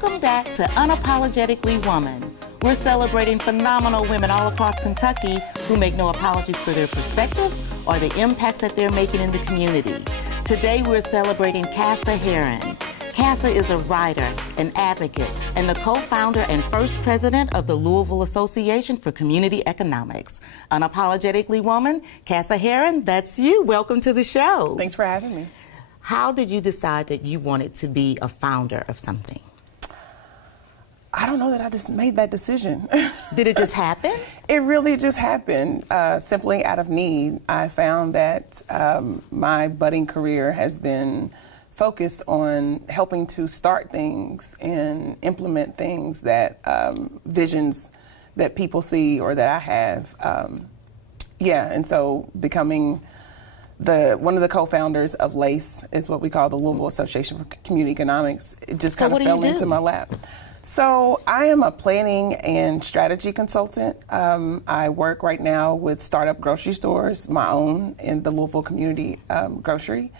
Welcome back to Unapologetically Woman. We're celebrating phenomenal women all across Kentucky who make no apologies for their perspectives or the impacts that they're making in the community. Today we're celebrating Cassia Herron. Cassia is a writer, an advocate, and the co-founder and first president of the Louisville Association for Community Economics. Unapologetically Woman, Cassia Herron, that's you. Welcome to the show. Thanks for having me. How did you decide that you wanted to be a founder of something? I don't know that I just made that decision. Did it just happen? It really just happened, simply out of need. I found that my budding career has been focused on helping to start things and implement things that visions that people see or that I have. And so becoming one of the co-founders of LACE is what we call the Louisville Association for Community Economics. It just kind of fell into my lap. So I am a planning and strategy consultant. I work right now with startup grocery stores, my own in the Louisville community grocery.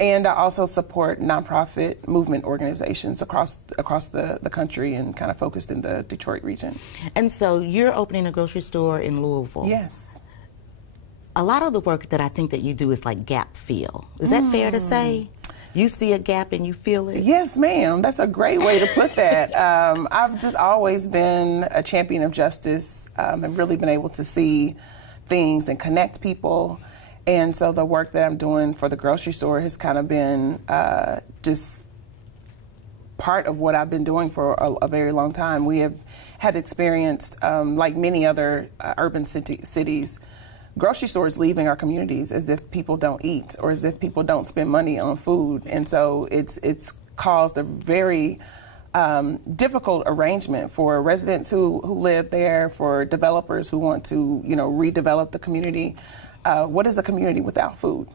And I also support nonprofit movement organizations across the country and kind of focused in the Detroit region. And so you're opening a grocery store in Louisville. Yes. A lot of the work that I think that you do is like gap fill. Is that fair to say? You see a gap and you feel it? Yes, ma'am. That's a great way to put that. I've just always been a champion of justice. I've really been able to see things and connect people. And so the work that I'm doing for the grocery store has kind of been just part of what I've been doing for a very long time. We have had experienced, like many other urban cities, grocery stores leaving our communities as if people don't eat or as if people don't spend money on food. And so it's caused a very difficult arrangement for residents who live there, for developers who want to, redevelop the community. What is a community without food?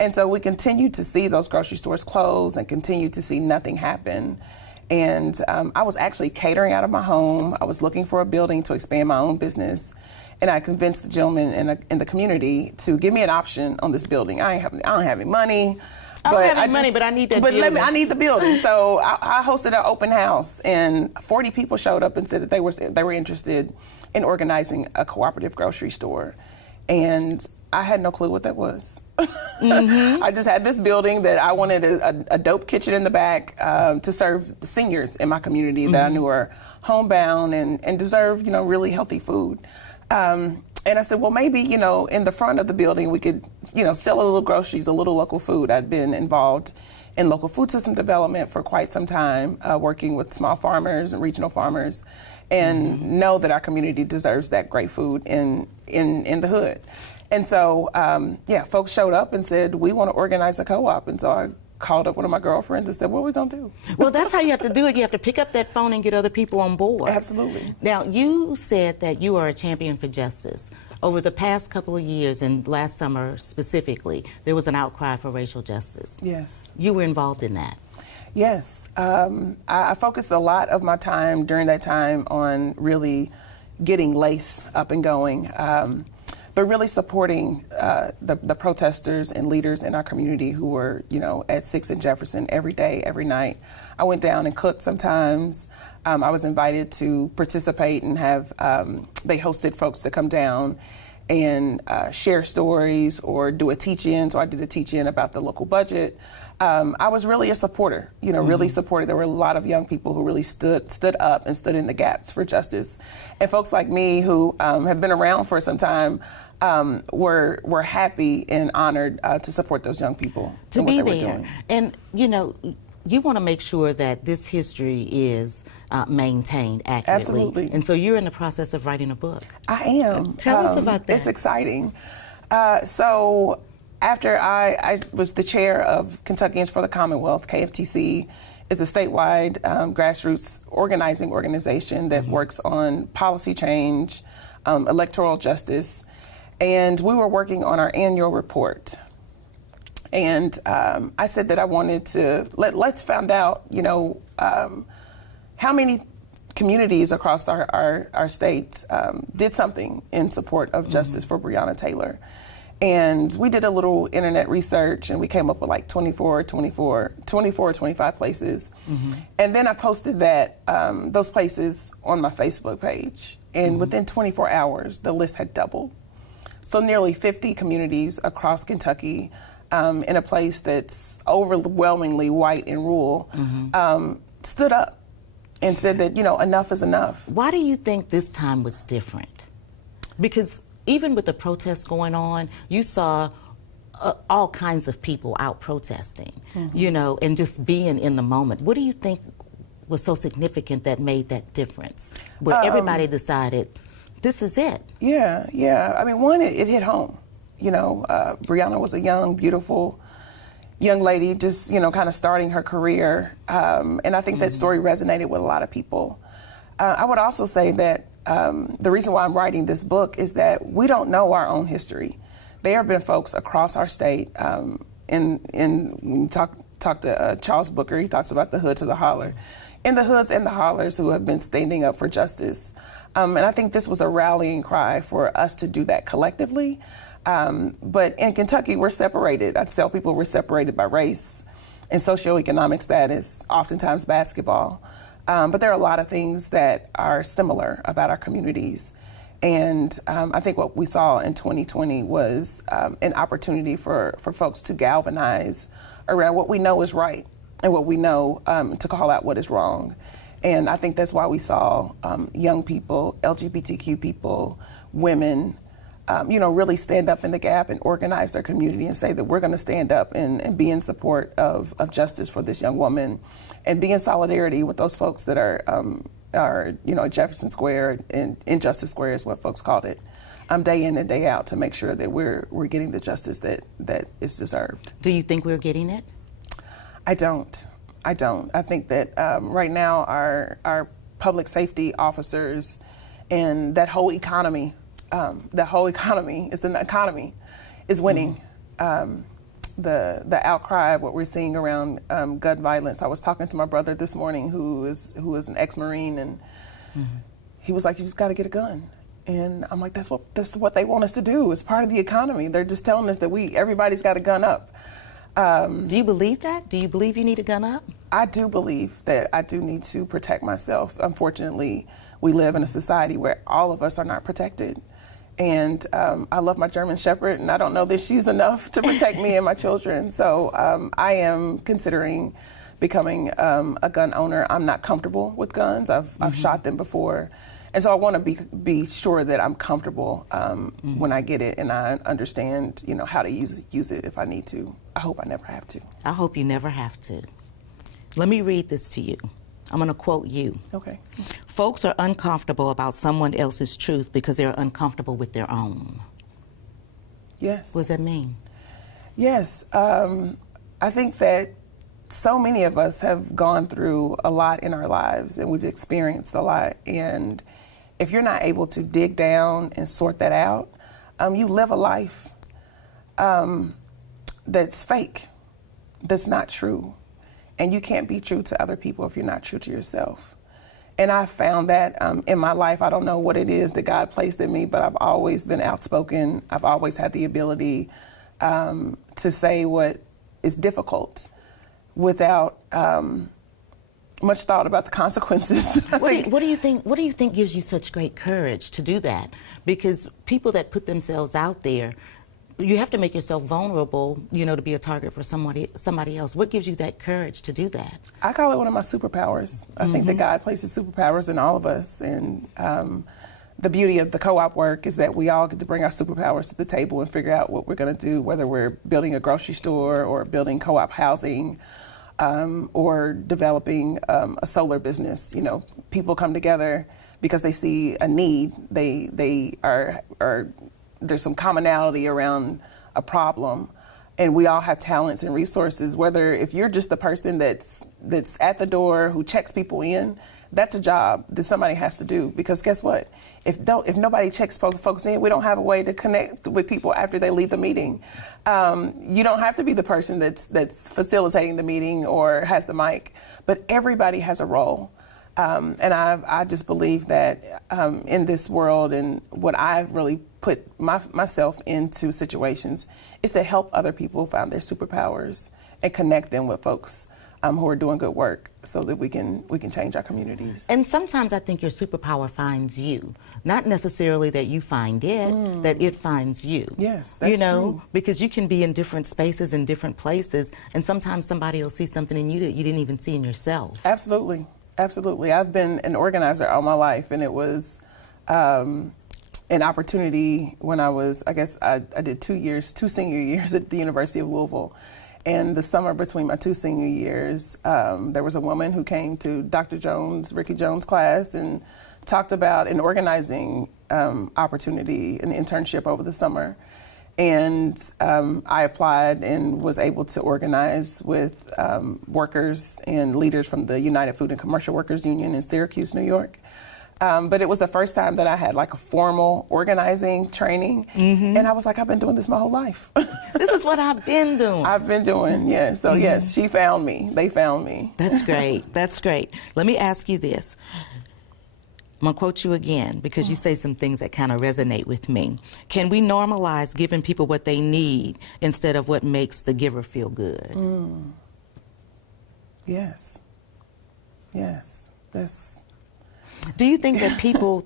And so we continue to see those grocery stores close and continue to see nothing happen. And I was actually catering out of my home. I was looking for a building to expand my own business. And I convinced the gentleman in the community to give me an option on this building. I don't have any money. I don't have any money, but I need that building. I need the building. So I hosted an open house, and 40 people showed up and said that they were interested in organizing a cooperative grocery store. And I had no clue what that was. Mm-hmm. I just had this building that I wanted a dope kitchen in the back to serve seniors in my community that I knew are homebound and deserve, really healthy food. And I said, well, maybe, in the front of the building, we could, sell a little groceries, a little local food. I'd been involved in local food system development for quite some time, working with small farmers and regional farmers, and know that our community deserves that great food in the hood. And so, folks showed up and said, we want to organize a co-op. And so I called up one of my girlfriends and said, what are we going to do? Well, that's how you have to do it. You have to pick up that phone and get other people on board. Absolutely. Now, you said that you are a champion for justice. Over the past couple of years, and last summer specifically, there was an outcry for racial justice. Yes. You were involved in that. Yes. I focused a lot of my time during that time on really getting LACE up and going. But really supporting the protesters and leaders in our community who were, at 6th and Jefferson every day, every night. I went down and cooked sometimes. I was invited to participate and have, they hosted folks to come down and share stories or do a teach-in. So I did a teach-in about the local budget. I was really a supporter, really supported. There were a lot of young people who really stood up and stood in the gaps for justice. And folks like me who have been around for some time were happy and honored to support those young people. To be there. And, you want to make sure that this history is maintained accurately. Absolutely. And so you're in the process of writing a book. I am. Tell us about that. It's exciting. So after I was the chair of Kentuckians for the Commonwealth, KFTC is a statewide grassroots organizing organization that works on policy change, electoral justice, and we were working on our annual report. And I said that I wanted to, let's find out, how many communities across our state did something in support of justice for Breonna Taylor. And we did a little internet research, and we came up with like 24 or 25 places. And then I posted those places on my Facebook page. And within 24 hours, the list had doubled. So nearly 50 communities across Kentucky, in a place that's overwhelmingly white and rural, stood up and said that, enough is enough. Why do you think this time was different? Because even with the protests going on, you saw all kinds of people out protesting, and just being in the moment. What do you think was so significant that made that difference, where everybody decided, this is it? Yeah. I mean, one, it hit home. Breonna was a young, beautiful young lady, just, kind of starting her career. And I think that story resonated with a lot of people. I would also say that the reason why I'm writing this book is that we don't know our own history. There have been folks across our state, when you talk to Charles Booker, he talks about the hood to the holler. In the hoods and the hollers who have been standing up for justice. And I think this was a rallying cry for us to do that collectively. But in Kentucky, we're separated. I tell people we're separated by race and socioeconomic status, oftentimes basketball. But there are a lot of things that are similar about our communities. And I think what we saw in 2020 was an opportunity for folks to galvanize around what we know is right and what we know to call out what is wrong. And I think that's why we saw young people, LGBTQ people, women, really stand up in the gap and organize their community and say that we're going to stand up and be in support of justice for this young woman and be in solidarity with those folks that are Jefferson Square and Injustice Square is what folks called it, day in and day out to make sure that we're getting the justice that is deserved. Do you think we're getting it? I don't. I think that right now our public safety officers and that whole economy is winning. The outcry, what we're seeing around gun violence. I was talking to my brother this morning who is an ex-Marine, and he was like, you just got to get a gun. And I'm like, that's what they want us to do. It's part of the economy. They're just telling us that everybody's got a gun up. Do you believe that? Do you believe you need a gun up? I do believe that I do need to protect myself. Unfortunately, we live in a society where all of us are not protected. And I love my German Shepherd, and I don't know that she's enough to protect me and my children. So I am considering becoming a gun owner. I'm not comfortable with guns. I've shot them before. And so I want to be sure that I'm comfortable when I get it and I understand, how to use it if I need to. I hope I never have to. I hope you never have to. Let me read this to you. I'm going to quote you. Okay. Folks are uncomfortable about someone else's truth because they're uncomfortable with their own. Yes. What does that mean? Yes. I think that so many of us have gone through a lot in our lives and we've experienced a lot. And if you're not able to dig down and sort that out, you live a life that's fake, that's not true. And you can't be true to other people if you're not true to yourself. And I found that in my life. I don't know what it is that God placed in me, but I've always been outspoken. I've always had the ability to say what is difficult without much thought about the consequences. What do you think gives you such great courage to do that? Because people that put themselves out there, you have to make yourself vulnerable, to be a target for somebody else. What gives you that courage to do that? I call it one of my superpowers. I think that God places superpowers in all of us. And the beauty of the co-op work is that we all get to bring our superpowers to the table and figure out what we're going to do, whether we're building a grocery store or building co-op housing or developing a solar business. People come together because they see a need. They are there's some commonality around a problem, and we all have talents and resources. Whether if you're just the person that's at the door who checks people in, that's a job that somebody has to do. Because guess what? If nobody checks folks in, we don't have a way to connect with people after they leave the meeting. You don't have to be the person that's facilitating the meeting or has the mic, but everybody has a role. And I just believe that in this world, and what I've really put myself into situations is to help other people find their superpowers and connect them with folks who are doing good work, so that we can change our communities. And sometimes I think your superpower finds you. Not necessarily that you find it, that it finds you. Yes, that's true. Because you can be in different spaces and different places, and sometimes somebody will see something in you that you didn't even see in yourself. Absolutely. Absolutely. I've been an organizer all my life, and it was an opportunity when I did 2 senior years at the University of Louisville. And the summer between my 2 senior years, there was a woman who came to Ricky Jones' class, and talked about an organizing opportunity, an internship over the summer. And I applied and was able to organize with workers and leaders from the United Food and Commercial Workers Union in Syracuse, New York. But it was the first time that I had like a formal organizing training. And I was like, I've been doing this my whole life. This is what I've been doing. I've been doing, yeah. So yes, she found me. They found me. That's great. That's great. Let me ask you this. I'm going to quote you again because you say some things that kind of resonate with me. Can we normalize giving people what they need instead of what makes the giver feel good? Yes. Yes. That's... Do you think that people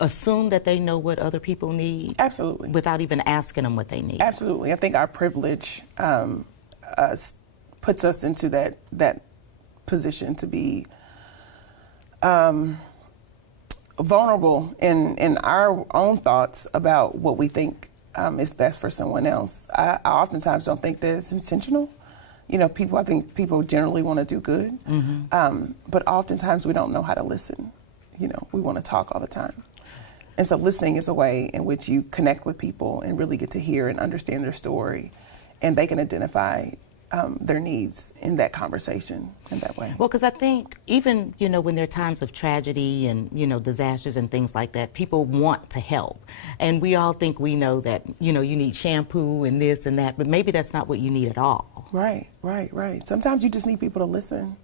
assume that they know what other people need? Absolutely. Without even asking them what they need? Absolutely. I think our privilege puts us into that position to be vulnerable in our own thoughts about what we think is best for someone else. I oftentimes don't think that it's intentional. I think people generally want to do good, but oftentimes we don't know how to listen. We want to talk all the time. And so listening is a way in which you connect with people and really get to hear and understand their story, and they can identify their needs in that conversation in that way. Well, because I think even, when there are times of tragedy and, disasters and things like that, people want to help. And we all think we know that, you need shampoo and this and that, but maybe that's not what you need at all. Right. Sometimes you just need people to listen.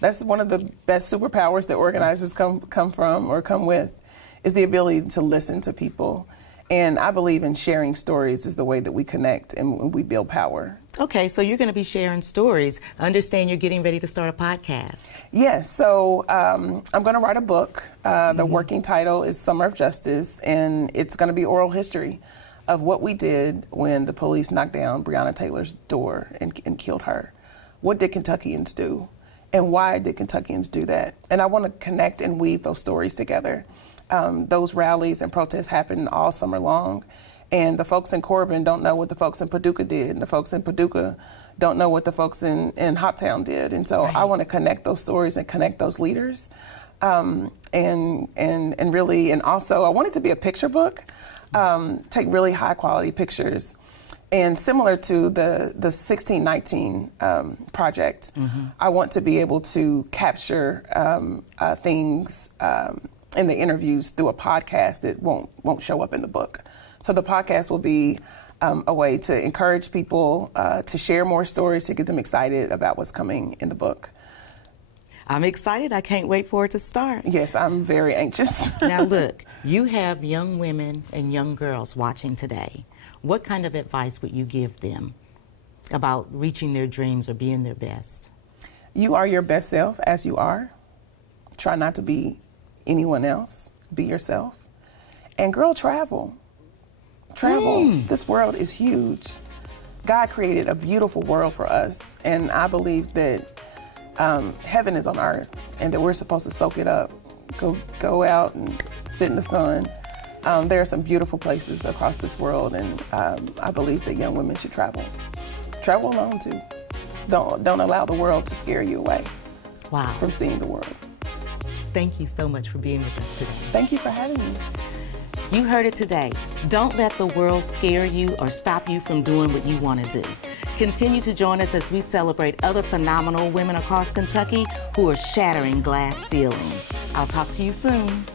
That's one of the best superpowers that organizers come with, is the ability to listen to people. And I believe in sharing stories is the way that we connect and we build power. Okay, so you're going to be sharing stories. I understand you're getting ready to start a podcast. Yes, so I'm going to write a book. The working title is Summer of Justice, and it's going to be oral history of what we did when the police knocked down Breonna Taylor's door and killed her. What did Kentuckians do? And why did Kentuckians do that? And I want to connect and weave those stories together. Those rallies and protests happened all summer long. And the folks in Corbin don't know what the folks in Paducah did. And the folks in Paducah don't know what the folks in Hoptown did. And so I want to connect those stories and connect those leaders. And also I want it to be a picture book. Take really high quality pictures. And similar to the 1619 project, I want to be able to capture things in the interviews through a podcast that won't show up in the book. So the podcast will be a way to encourage people to share more stories, to get them excited about what's coming in the book. I'm excited. I can't wait for it to start. Yes, I'm very anxious. Now look, you have young women and young girls watching today. What kind of advice would you give them about reaching their dreams or being their best? You are your best self as you are. Try not to be anyone else. Be yourself. And girl, travel. This world is huge. God created a beautiful world for us, and I believe that heaven is on earth, and that we're supposed to soak it up. Go out and sit in the sun. There are some beautiful places across this world, and I believe that young women should travel. Travel alone too. Don't allow the world to scare you away from seeing the world. Thank you so much for being with us today. Thank you for having me. You heard it today. Don't let the world scare you or stop you from doing what you want to do. Continue to join us as we celebrate other phenomenal women across Kentucky who are shattering glass ceilings. I'll talk to you soon.